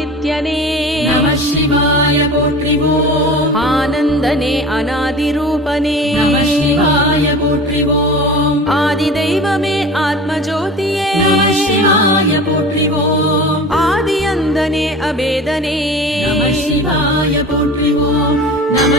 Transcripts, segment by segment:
ஆதித்யனே நம சிவாய போற்றிவோம் ஆனந்தனே அநாதிரூபனே நம சிவாய போற்றிவோம் ஆதி தெய்வமே ஆத்மஜோதியே நம சிவாய போற்றிவோம் ஆதி அந்தனே அபேதனே நம சிவாய போற்றிவோம் நம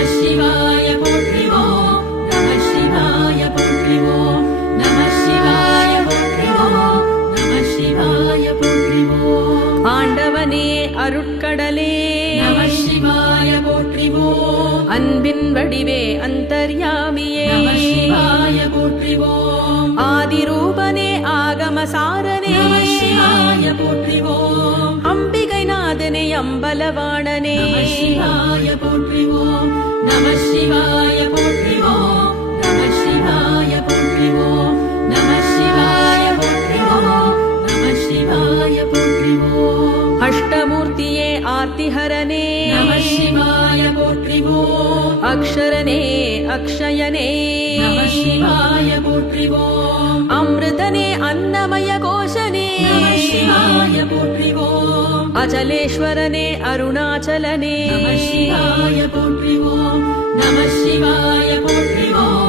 அன்பின் வடிவே அந்தர்யாமியே. போற்றிவோம். ஆதிரூபனே ஆகமசாரனே. போற்றிவோம். அம்பிகை நாதனே அம்பலவாணனே போற்றிவோம். நம சிவாய போற்றிவோம். நம சிவாய போற்றிவோம். நம சிவாய போற்றிவோம். நம சிவாய போற்றிவோம். அஷ்டமூர்த்தியே ஆர்த்திஹரனே. நம சிவாய போற்றிவோம் அக்ஷரனே அக்ஷயனே. சிவாய போற்றிவோம் அமிர்தனே அன்னமய கோஷனே. சிவாய போற்றிவோம் அச்சலேஸ்வரனே அருணாச்சலனே. சிவாய போற்றிவோம் நம சிவாய போற்றிவோம்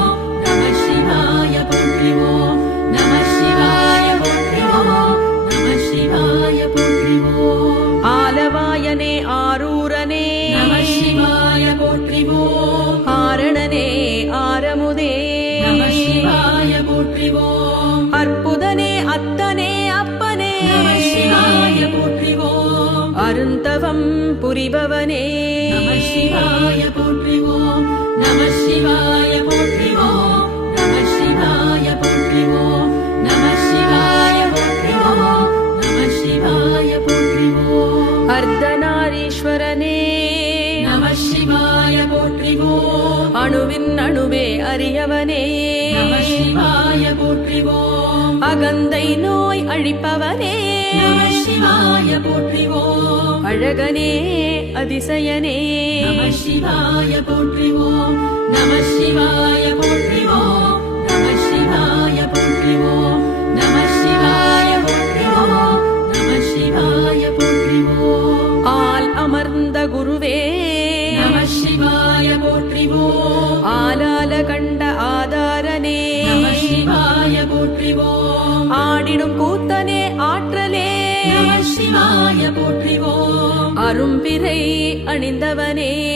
புரிபவனே நம சிவாய போற்றிவோம் நம சிவாய போற்றிவோம் நம சிவாய போற்றிவோம் நம சிவாய போற்றிவோம் நம சிவாய போற்றிவோம். அர்த்தநாரீஸ்வரனே. நம சிவாய போற்றிவோம். அணுவின் அணுவே அறியவனே நம சிவாய போற்றிவோம். அகந்தை நோய் அழிப்பவனே. நம சிவாய போற்றிவோம். அழகனே. அதிசயனே. நம சிவாய போற்றிவோம் நம சிவாய போற்றிவோம் நம சிவாய போற்றிவோம் நம சிவாய போற்றிவோம் நம சிவாய போற்றிவோம். ஆல் அமர்ந்த குருவே. நம சிவாய போற்றிவோம். ஆலால கண்ட ஆதாரனே. நம சிவாய போற்றிவோம். ஆடிடும் கூத்தனே ஆற்றலே. நம சிவாய போற்றிவோம். அரும்பிரை அணிந்தவனே.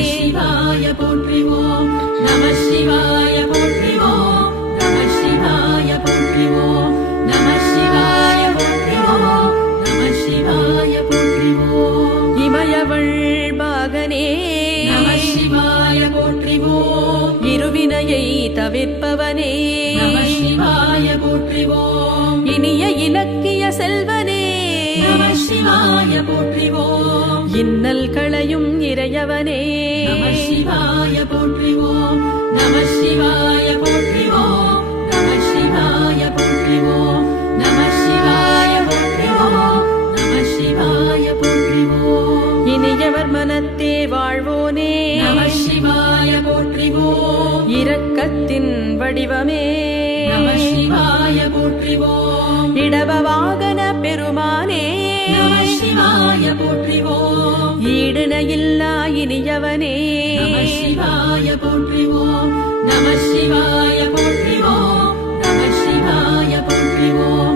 சிவாய போற்றிவோம். நம சிவாய போற்றிவோம். நம சிவாய போற்றிவோம். நம சிவாய போற்றிவோம். நம சிவாய போற்றிவோம். இமயவள் பாகனே. நம சிவாய போற்றிவோம். இருவினையை தவிர்ப்பவனே. சிவாய போற்றிவோம். இன்னல் களையும் இறையவனே. சிவாய போற்றிவோம். நம சிவாய போற்றிவோம். நம சிவாய போற்றிவோம். நம சிவாய போற்றிவோம். நம சிவாய போற்றிவோம். இனியவர் மனத்தே வாழ்வோனே. நம சிவாய போற்றிவோம். இரக்கத்தின் வடிவமே. நம சிவாய போற்றிவோம். இடப வாகன பெருமானே நம சிவாய போற்றிவோம். ஈடுனையில்லா இனியவனே நம சிவாய போற்றிவோம் நம சிவாய போற்றிவோம் நம சிவாய போற்றிவோம்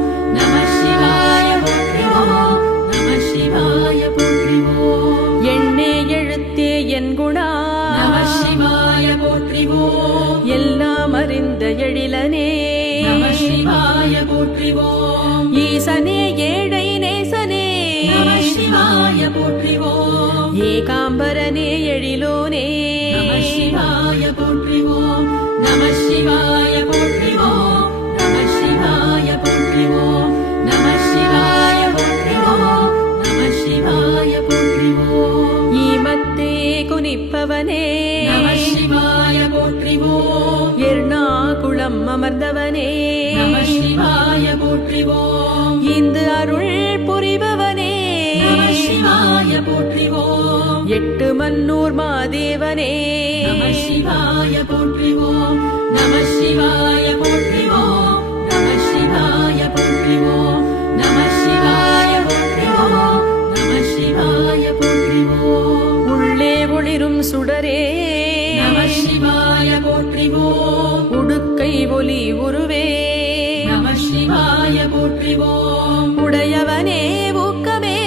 போற்றிவோம் உடையவனே ஊக்கமே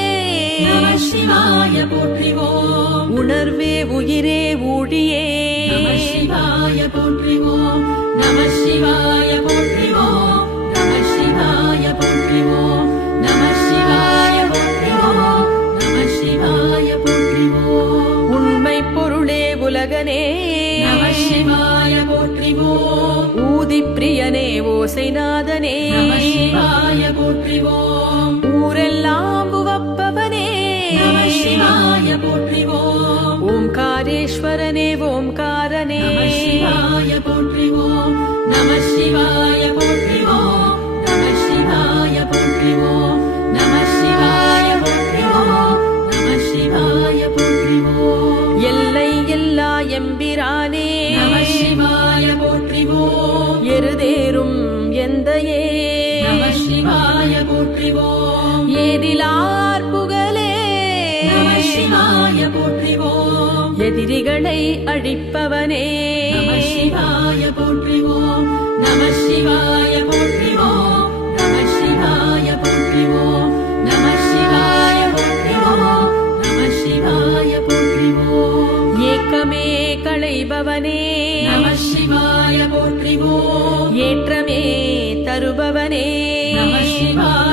சிவாய போற்றிவோம். உணர்வே உயிரே ஊழியே. சிவாய போற்றிவோம். நம சிவாய போற்றிவோம். நம சிவாய போற்றிவோம். நம சிவாய போற்றிவோம். நம சிவாய போற்றிவோம். உண்மை பொருளே உலகனே. நம சிவாய போற்றிவோம். ஊதி பிரியனே ஓசைநாதனே போற்றிவோம். ஊரெல்லாம் உவப்பவனே நம சிவாய போற்றிவோம். ஓம்காரேஸ்வரனே ஓம்காரனே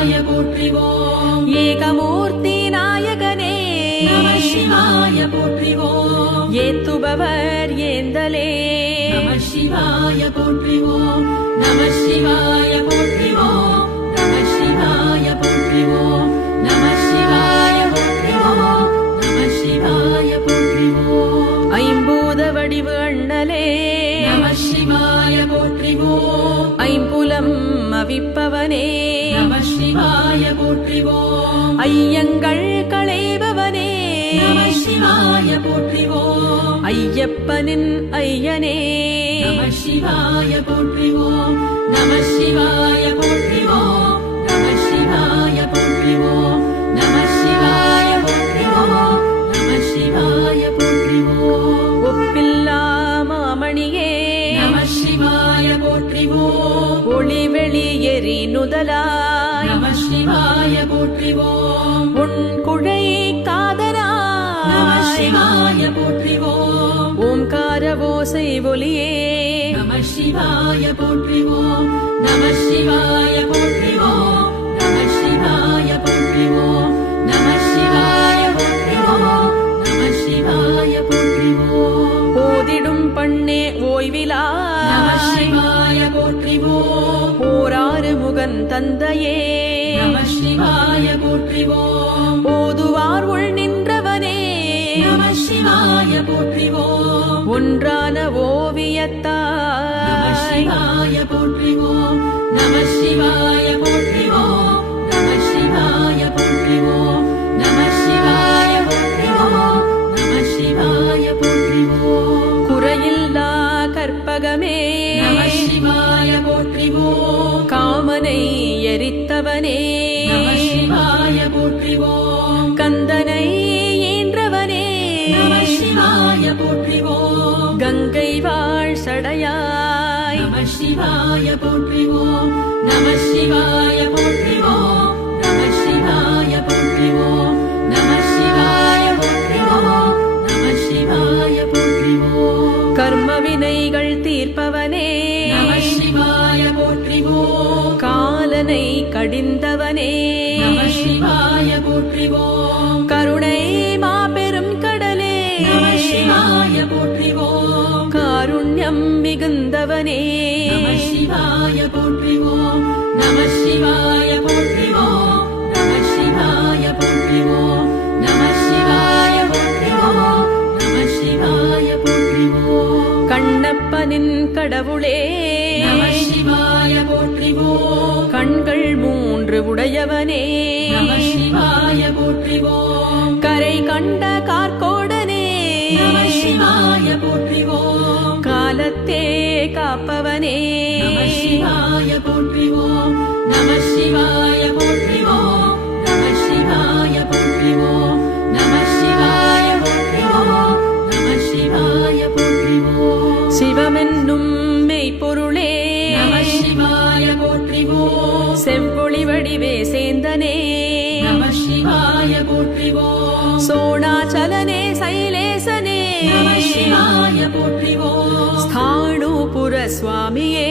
சிவாய போற்றிவோம் ஏகமூர்த்தி நாயகனே. நம சிவாய போற்றிவோம் ஏத்துபவர் ஏந்தலே. நம சிவாய போற்றிவோம் நம சிவாய ஐயங்கள் களைபவனே. சிவாய போற்றிவோம் ஐயப்பனின் ஐயனே. சிவாய போற்றிவோம் நம சிவாய போற்றிவோம் சிவாய போற்றிவோம் நம சிவாய போற்றிவோம் நம சிவாய போற்றிவோம் நம சிவாய போற்றிவோம் நம சிவாய போற்றிவோம் போதிடும் பண்ணே நம ஓய்விலாய் சிவாய போற்றிவோம் போராறு முகன் தந்தையே. நம சிவாய போற்றிவோம் போதுவார் உள் நின்றவனே. நம சிவாய போற்றிவோம் ஒன்றான நம ஓவியத்தாய் சிவாய போற்றிவோம். நம சிவாய சிவாய கடவுளே. கண்கள் மூன்று உடையவனே. கரை கண்ட கார்கோடனே காலத்தே காப்பவனே. நம சிவாய சுவாமியே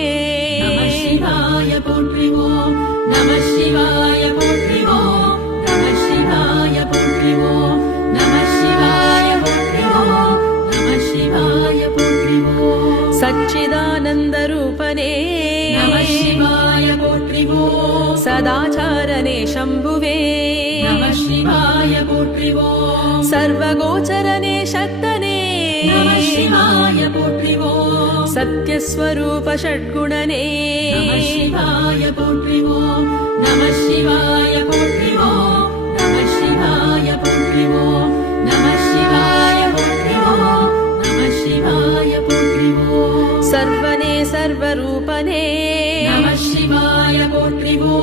நம சிவாய போற்றிவோம் நம சிவாய போற்றிவோம் நம சிவாய போற்றிவோம் நம சிவாய போற்றிவோம் நம சிவாய போற்றிவோம் சச்சிதானந்த ரூபனே நம சிவாய போற்றிவோம் சதாச்சாரனே சம்புவே நம சிவாய போற்றிவோம் சர்வகோச்சரனே சக்தனே நம சிவாய போற்றிவோம் सत्यस्वरूपषड्गुणने। शिवाय पोत्रिवो नमः शिवाय पोत्रिवो नमः शिवाय पोत्रिवो नमः शिवाय पोत्रिवो नमः शिवाय षड्गुणने सर्वने सर्वरूपने। नमः शिवाय पोत्रिवो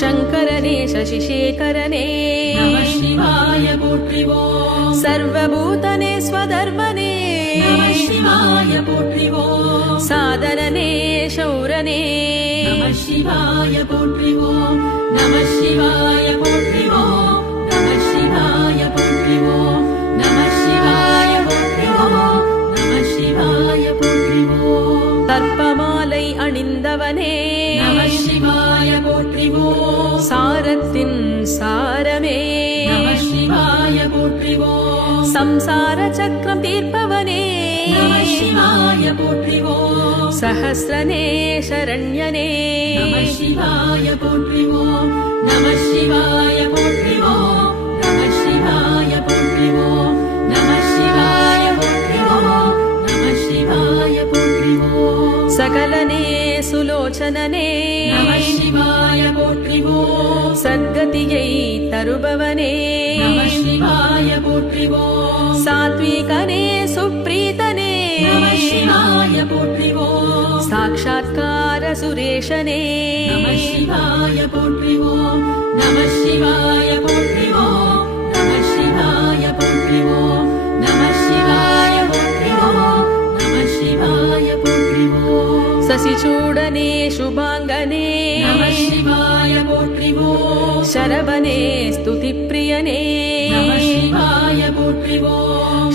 शङ्करने शशिशेखरने। नमः शिवाय शिवायत्रिमो सर्वभूतने स्वधर्मने। சிவாய போற்றிவோம் சாதனனே சௌரனே நம சிவாய போற்றிவோம் நம சிவாய போற்றிவோம் நம சிவாய போற்றிவோம் நம சிவாய போற்றிவோம் நம சிவாய போற்றிவோம் தர்ப்பமாலை அணிந்தவனே நம சிவாய போற்றிவோம் சாரத்தின் சாரமே நம சிவாய போற்றிவோம் சம்சார சக்கரம் தீர்ப்பவனே நம சிவாய போற்றிவோம் சஹஸ்ரனே சரண்யனே நம சிவாய போற்றிவோம் நம சிவாய போற்றிவோம் நம சிவாய போற்றிவோம் நம சிவாய போற்றிவோம் நம சிவாய போற்றிவோம் சகலனே சுலோச்சனனே நம சிவாய போற்றிவோம் சத்கதியை தருபவனே நம சிவாய शिवाय िवो साक्षात्कार सुरेशने। शिवाय सुरेशनेयत्रिमो नमः शिवाय शिवायुत्रिमो नमः शिवाय पुत्रिमो नमः शिवाय पुत्रिमो नमः शिवाय पुत्रिमो शशिचूडने शुभाङ्गने। शिवाय शिवायपोत्रिमो शरवने स्तुतिप्रियने। शिवाय वायपोत्रिवो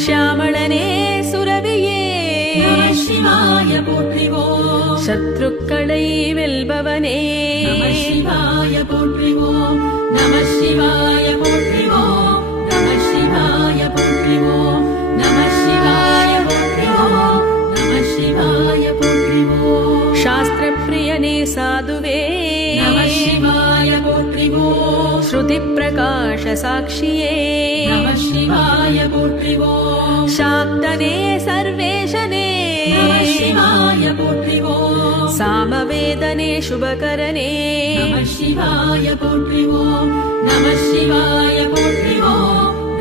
श्यामळने सुरविये சிவாய போற்றிவோம் ஷியாமளனே சுரவியே நம சிவாய போற்றிவோம் சத்ருக்களை வெல்பவனே நம சிவாய போற்றிவோம் நம சிவாய போற்றிவோம் நம சிவாய போற்றிவோம் நம சிவாய போற்றிவோம் நம சிவாய போற்றிவோம் சாஸ்திரப்பிரியனே சாதுவே நம சிவாய போற்றிவோம் ஸ்ருதி பிரகாஷ சாட்சியே நம சிவாய போற்றிவோம் சாக்தனே சர்வேஷனே सामवेदने शुभकरणे। शिवाय गोत्रिमो नमः शिवाय गोत्रिव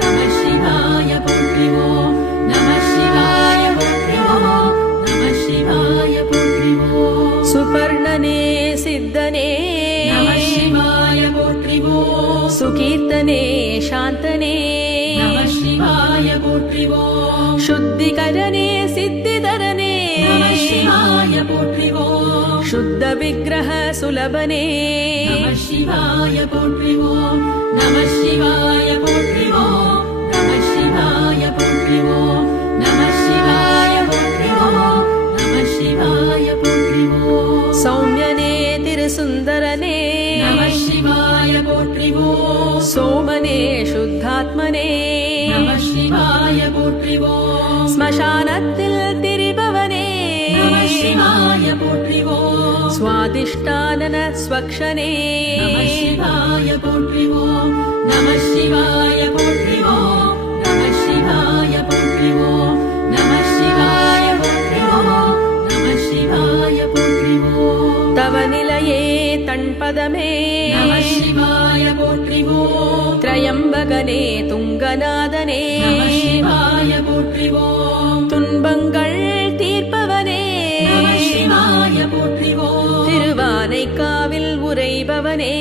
नमः शिवाय गोत्रिमो नमः शिवाय गोत्रिमो नमः शिवाय पुत्रिमो सुपर्णने सिद्धने। शिवाय मायगोत्रिमो सुकीर्तने शान्तने। शिवाय गोत्रिवो शुद्धिकरणे सिद्धिधरणे। शिवाय मायगोत्रिवो शुद्धविग्रह सुलभने शिवाय पोट्रिवो नमः शिवाय पोट्रिवो नमः शिवाय पोट्रिवो नमः गोप्रियो नम शिवायुप्रियो नमशिवाय சச்சிதானன ஸ்வக்ஷனே நம சிவாய போற்றிவோம் நம சிவாய போற்றிவோம் நம சிவாய போற்றிவோம் நம சிவாய போற்றிவோம் நம சிவாய போற்றிவோம் தவ நிலையே தன்பதமே நம துங்கநாதனே நம திருவானைக்காவில் உரைபவனே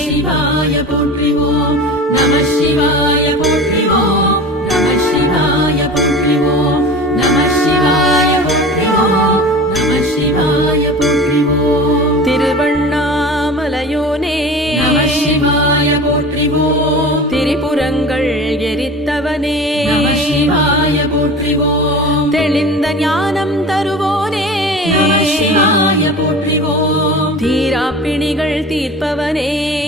சிவாய போற்றிவோம் நம சிவாய போற்றிவோம் நம சிவாய போற்றிவோம் நம சிவாய போற்றிவோம் நம சிவாய போற்றிவோம் திருவண்ணாமலையோனே. நம சிவாய போற்றிவோம் திரிபுரங்கள் எரித்தவனே. நம சிவாய போற்றிவோம் தெளிந்த ஞானம் போற்றிவோம் தீர்ப்பவனே.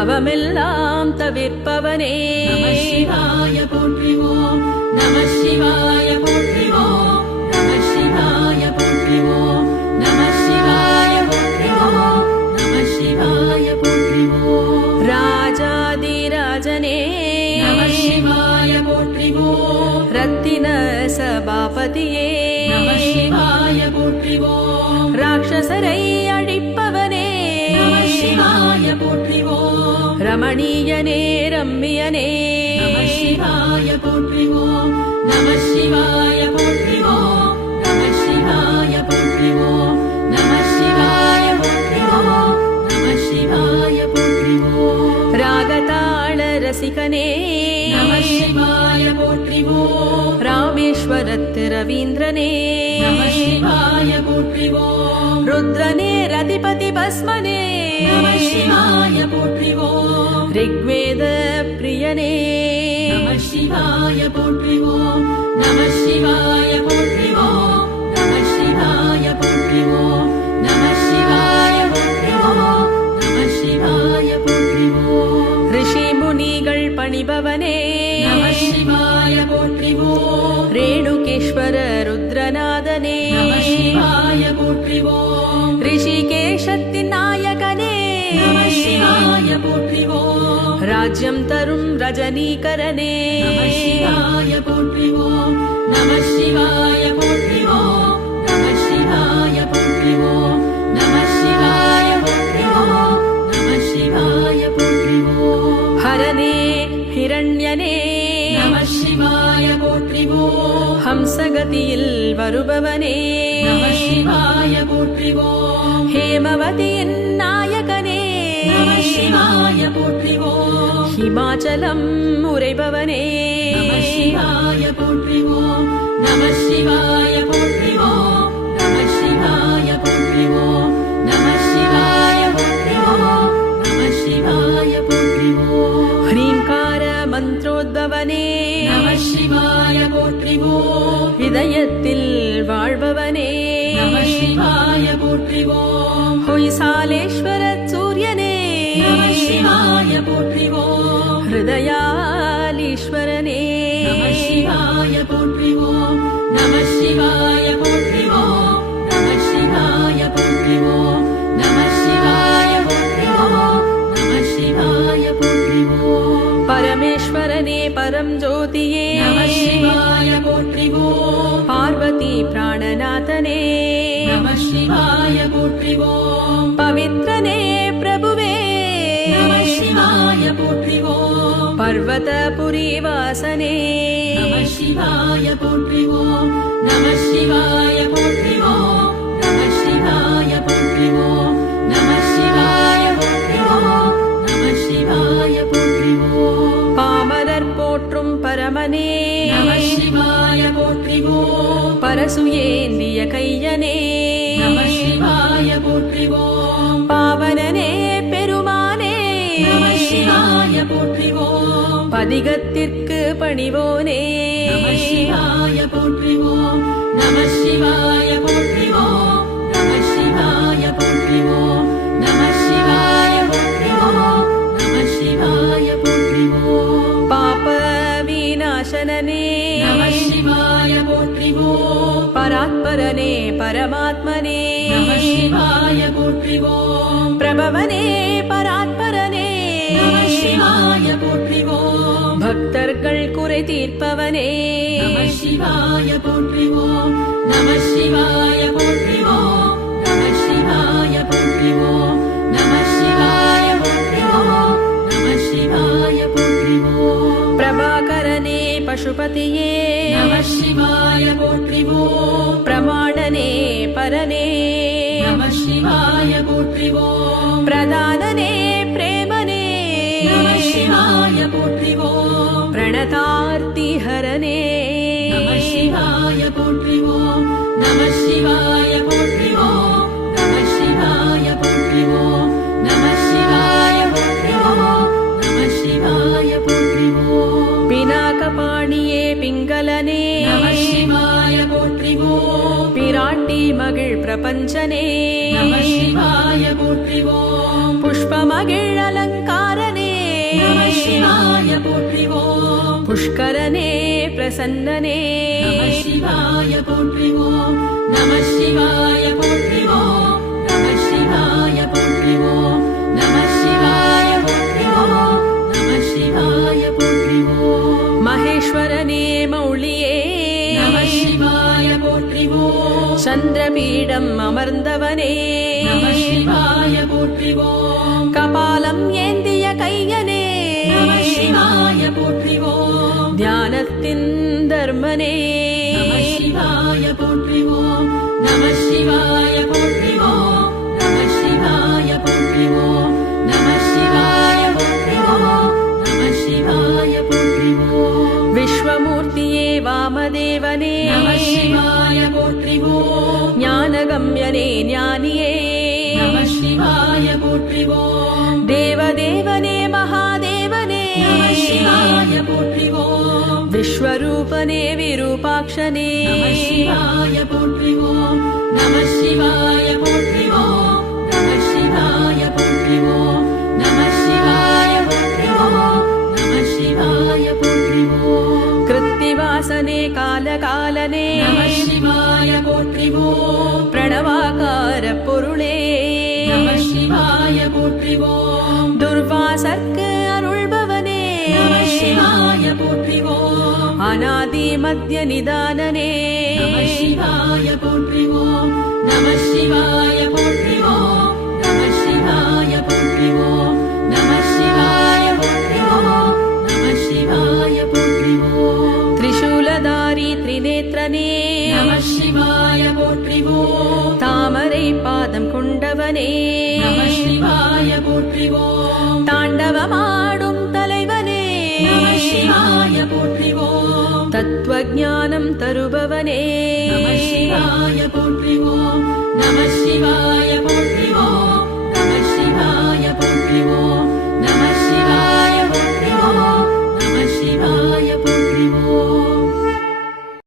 பவமெல்லாம் தவிர்ப்பவனே. சிவாய போற்றிவோம் நம சிவாய போற்றிவோம் நம சிவாய போற்றிவோம் நம சிவாய போற்றிவோம் நம சிவாய போற்றிவோம். ராஜாதிராஜனே நம சிவாய போற்றிவோம். ரத்தின சபாபதியே. நம சிவாய போற்றிவோம். ராட்சசரை रमणीयने रम्यने शिवायत्रिमो नमः नमः शिवाय पुत्रिवाय पुत्रिमो शिवाय रामेश्वरवीन्द्रने रुद्रने रतिपति भस्मने। शिवाय போற்றுவோம். நம சிவா ராஜ்யம் தரும் ரஜனீகரனே சிவாய போற்றிவோம் நம சிவாய போற்றிவோம் நம சிவாய போற்றிவோம் நம சிவாய போற்றிவோம் நம சிவாய போற்றிவோம் ஹரனே ஹிரண்யனே நம சிவாய போற்றிவோம் ஹம்சகதியில் வருபவனே நம சிவாய போற்றிவோம் ஹேமவதியின் போற்றிவோம் ஹிமாச்சலம் உரைபவனே நம சிவாய போற்றிவோம். நம சிவாய நம சிவாய போற்றிவோம். பவித்ரனே பிரபுவே. நம சிவாய போற்றிவோம். பர்வதபுரி வாசனே. நம சிவாய போற்றிவோம். நம சிவாய போற்றிவோம். நம சிவாய போற்றிவோம். நம சிவாய போற்றிவோம். நம சிவாய போற்றிவோம். பாமரர் போற்றும் பரமனே. நம சிவாய போற்றிவோம். பரசுயேந்திய கையனே. போற்றிவோம் பதிகத்திற்கு பணிவோனே சிவாய போற்றிவோம் நம சிவாய போற்றிவோம் நம சிவாய போற்றிவோம் நம சிவாய போற்றிவோம் நம சிவாய போற்றிவோம். பாப விநாசனனே. நம சிவாய போற்றிவோம். பராத்பரனே பரமாத்மனே. நம சிவாய போற்றிவோம். பிரபவனே குறை தீர்ப்பவனே நம சிவாய போற்றிவோம் நம சிவாய போற்றிவோம் நம சிவாய போற்றிவோம் நம சிவாய போற்றிவோம் நம சிவாய போற்றிவோம் பிரபாகரனே பசுபதியே நம சிவாய போற்றிவோம் பிரமாணனே பரனே நம சிவாய போற்றிவோம் பிரதானனே போற்றிவோம் பிரணதார்த்தி ஹரனே நம சிவாய போற்றிவோம் நம சிவாய போற்றிவோம் நம சிவாய போற்றிவோம் நம சிவாய போற்றிவோம் நம சிவாய போற்றிவோம். பினாகபாணியே பிங்களனே. நம சிவாய போற்றிவோம். பிராட்டி மகிழ் பிரபஞ்சனே. புஷ்கரனே பிரசன்னனே. நம சிவாய போற்றிவோம் தர்மனே நம சிவாய போற்றிவோம் நம சிவாய போற்றிவோம் நம சிவாய போற்றிவோம் நம சிவாய போற்றிவோம் நம சிவாய போற்றிவோம் விஸ்வமூர்த்தியே வாமதேவனே நம சிவாய போற்றிவோம் ஞானகம்யனே ஞானியே நம சிவாய போற்றிவோம் தேவதேவனே மகாதேவனே நம சிவாய போற்றிவோம் விஸ்வரூபனே விரூபாட்சனே சிவாய போற்றிவோம் நம சிவாய போற்றிவோம் நம சிவாய போற்றிவோம் நம சிவாய போற்றிவோம் நம சிவாய போற்றிவோம் கிருத்திவாசனே காலகாலனே நம சிவாய போற்றிவோம் பிரணவாகார பொருளே நம சிவாய போற்றிவோம் துர்வாசர்க்கு அருள்பவனே நம சிவாய மத்திய நிதானனே. நம し